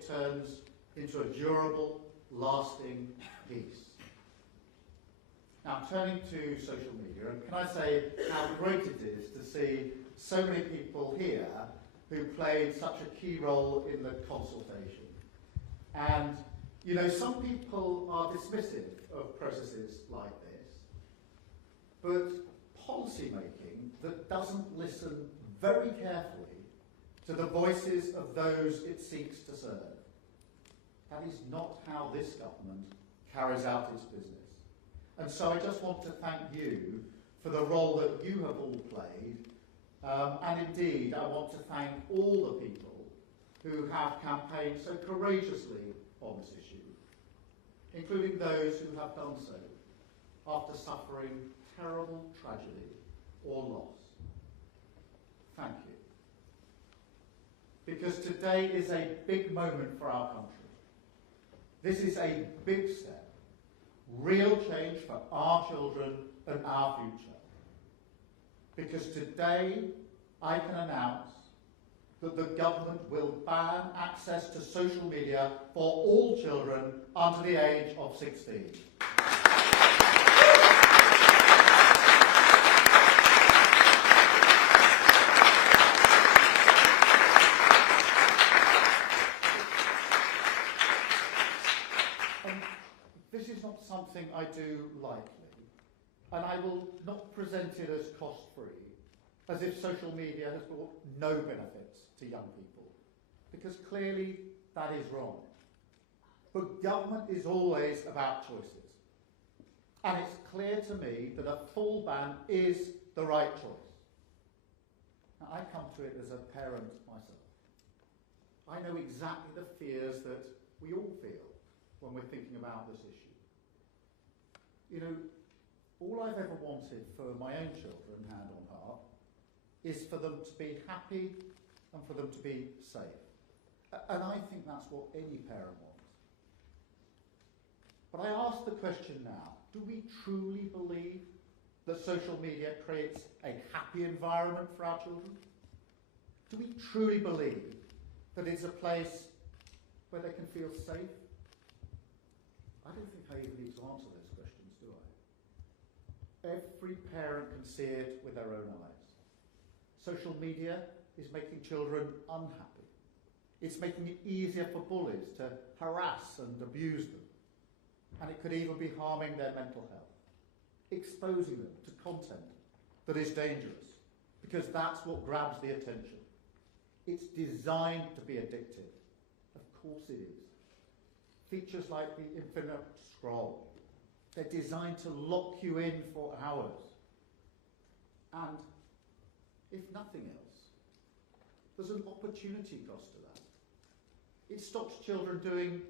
it turns into a durable, lasting peace. Now, turning to social media, and can I say how great it is to see so many people here who played such a key role in the consultation. And, you know, some people are dismissive of processes like this, but policy making that doesn't listen very carefully to the voices of those it seeks to serve. That is not how this government carries out its business. And so I just want to thank you for the role that you have all played. And indeed, I want to thank all the people who have campaigned so courageously on this issue, including those who have done so after suffering terrible tragedy or loss. Thank you. Because today is a big moment for our country. This is a big step, real change for our children and our future. Because today I can announce that the government will ban access to social media for all children under the age of 16. This is not something I do lightly, and I will not present it as cost-free, as if social media has brought no benefits to young people, because clearly that is wrong. But government is always about choices, and it's clear to me that a full ban is the right choice. Now, I come to it as a parent myself. I know exactly the fears that we all feel when we're thinking about this issue. You know, all I've ever wanted for my own children, hand on heart, is for them to be happy and for them to be safe. And I think that's what any parent wants. But I ask the question now, do we truly believe that social media creates a happy environment for our children? Do we truly believe that it's a place where they can feel safe? I don't think I even need to answer those questions, do I? Every parent can see it with their own eyes. Social media is making children unhappy. It's making it easier for bullies to harass and abuse them. And it could even be harming their mental health, exposing them to content that is dangerous, because that's what grabs the attention. It's designed to be addictive. Of course it is. Features like the infinite scroll, they're designed to lock you in for hours. And if nothing else, there's an opportunity cost to that. It stops children doing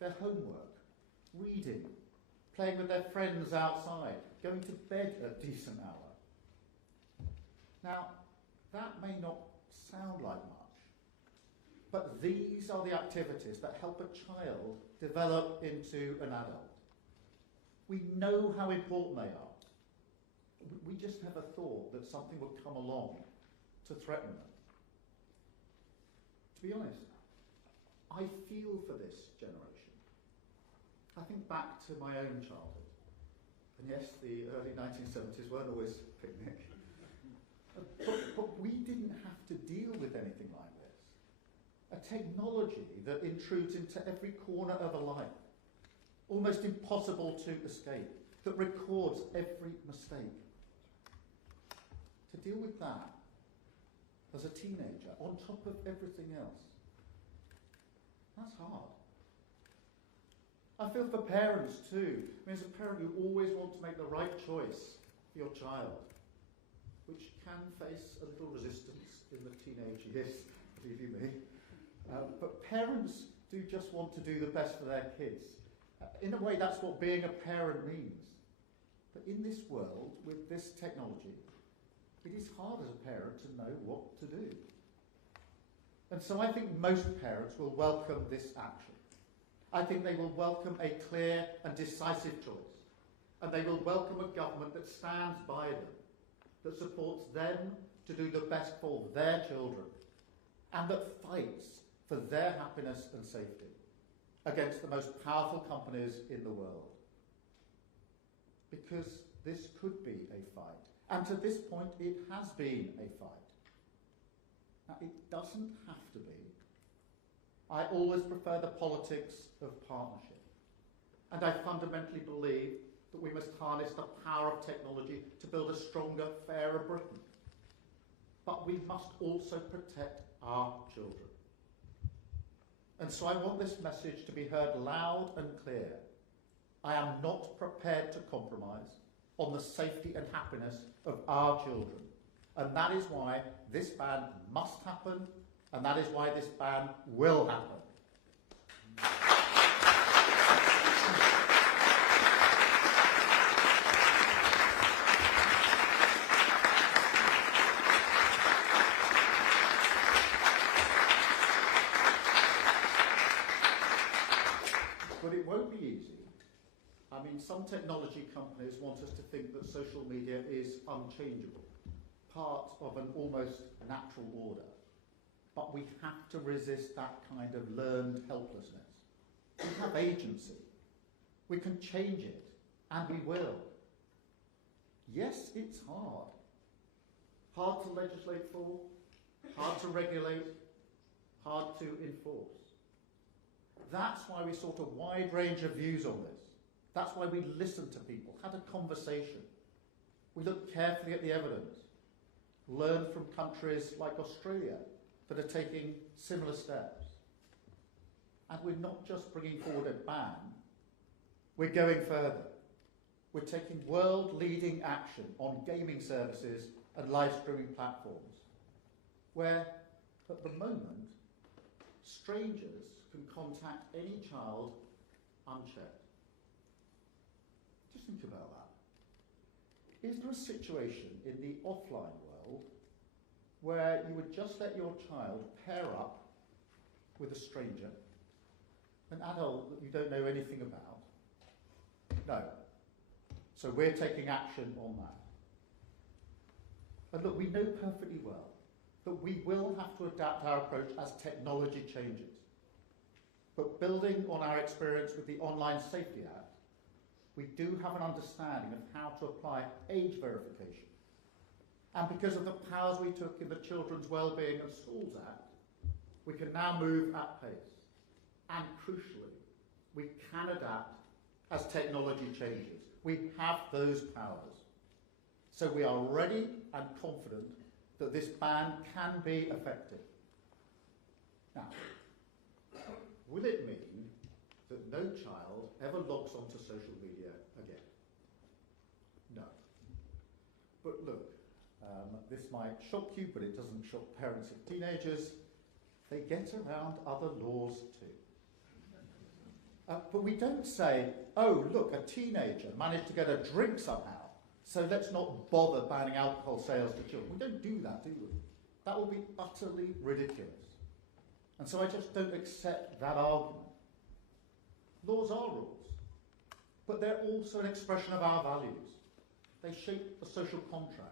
their homework, reading, playing with their friends outside, going to bed at a decent hour. Now, that may not sound like much, but these are the activities that help a child develop into an adult. We know how important they are. We just never thought that something would come along to threaten them. To be honest, I feel for this generation. I think back to my own childhood. And yes, the early 1970s weren't always picnic. But we didn't have to deal with anything like this. A technology that intrudes into every corner of a life, almost impossible to escape, that records every mistake. To deal with that as a teenager, on top of everything else, that's hard. I feel for parents too. I mean, as a parent, you always want to make the right choice for your child, which can face a little resistance in the teenage years, believe you me. But parents do just want to do the best for their kids. In a way, that's what being a parent means. But in this world, with this technology, it is hard as a parent to know what to do. And so I think most parents will welcome this action. I think they will welcome a clear and decisive choice. And they will welcome a government that stands by them, that supports them to do the best for their children, and that fights for for their happiness and safety against the most powerful companies in the world. Because this could be a fight. And to this point, it has been a fight. Now, it doesn't have to be. I always prefer the politics of partnership. And I fundamentally believe that we must harness the power of technology to build a stronger, fairer Britain. But we must also protect our children. And so I want this message to be heard loud and clear. I am not prepared to compromise on the safety and happiness of our children. And that is why this ban must happen, and that is why this ban will happen. But it won't be easy. I mean, some technology companies want us to think that social media is unchangeable, part of an almost natural order. But we have to resist that kind of learned helplessness. We have agency. We can change it, and we will. Yes, it's hard. Hard to legislate for, hard to regulate, hard to enforce. That's why we sought a wide range of views on this. That's why we listened to people, had a conversation. We looked carefully at the evidence, learned from countries like Australia that are taking similar steps. And we're not just bringing forward a ban, we're going further. We're taking world-leading action on gaming services and live streaming platforms, where, at the moment, strangers can contact any child unchecked. Just think about that. Is there a situation in the offline world where you would just let your child pair up with a stranger, an adult that you don't know anything about? No. So we're taking action on that. And look, we know perfectly well that we will have to adapt our approach as technology changes. But building on our experience with the Online Safety Act, we do have an understanding of how to apply age verification. And because of the powers we took in the Children's Wellbeing and Schools Act, we can now move at pace. And crucially, we can adapt as technology changes. We have those powers. So we are ready and confident that this ban can be effective. Now, will it mean that no child ever logs onto social media again? No. But look, this might shock you, but it doesn't shock parents of teenagers. They get around other laws too. But we don't say, oh, look, a teenager managed to get a drink somehow, so let's not bother banning alcohol sales to children. We don't do that, do we? That would be utterly ridiculous. And so I just don't accept that argument. Laws are rules, but they're also an expression of our values. They shape the social contract.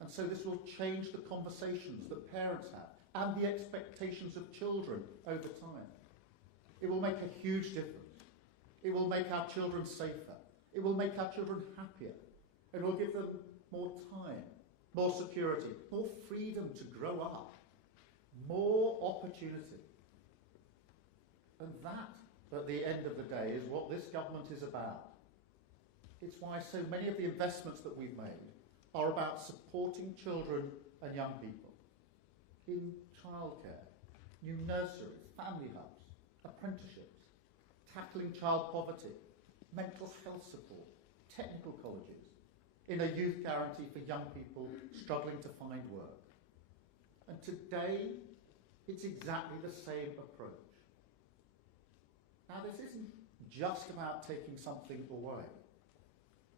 And so this will change the conversations that parents have and the expectations of children over time. It will make a huge difference. It will make our children safer. It will make our children happier. It will give them more time, more security, more freedom to grow up, more opportunity. And that, at the end of the day, is what this government is about. It's why so many of the investments that we've made are about supporting children and young people in childcare, new nurseries, family hubs, apprenticeships, tackling child poverty, mental health support, technical colleges, in a youth guarantee for young people struggling to find work. And today, it's exactly the same approach. Now, this isn't just about taking something away,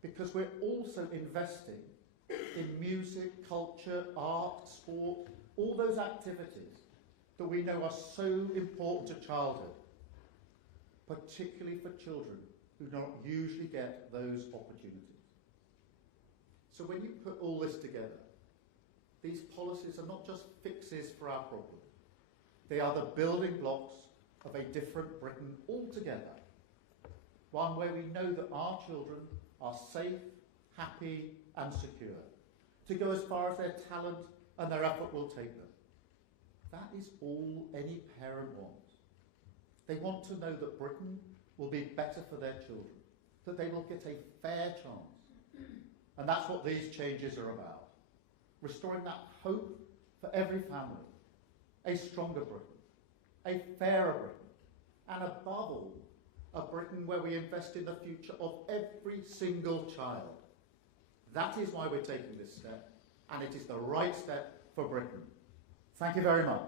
because we're also investing in music, culture, art, sport, all those activities that we know are so important to childhood, particularly for children who don't usually get those opportunities. So when you put all this together, these policies are not just fixes for our problem. They are the building blocks of a different Britain altogether. One where we know that our children are safe, happy and secure, to go as far as their talent and their effort will take them. That is all any parent wants. They want to know that Britain will be better for their children, that they will get a fair chance. And that's what these changes are about. Restoring that hope for every family, a stronger Britain, a fairer Britain, and above all, a Britain where we invest in the future of every single child. That is why we're taking this step, and it is the right step for Britain. Thank you very much.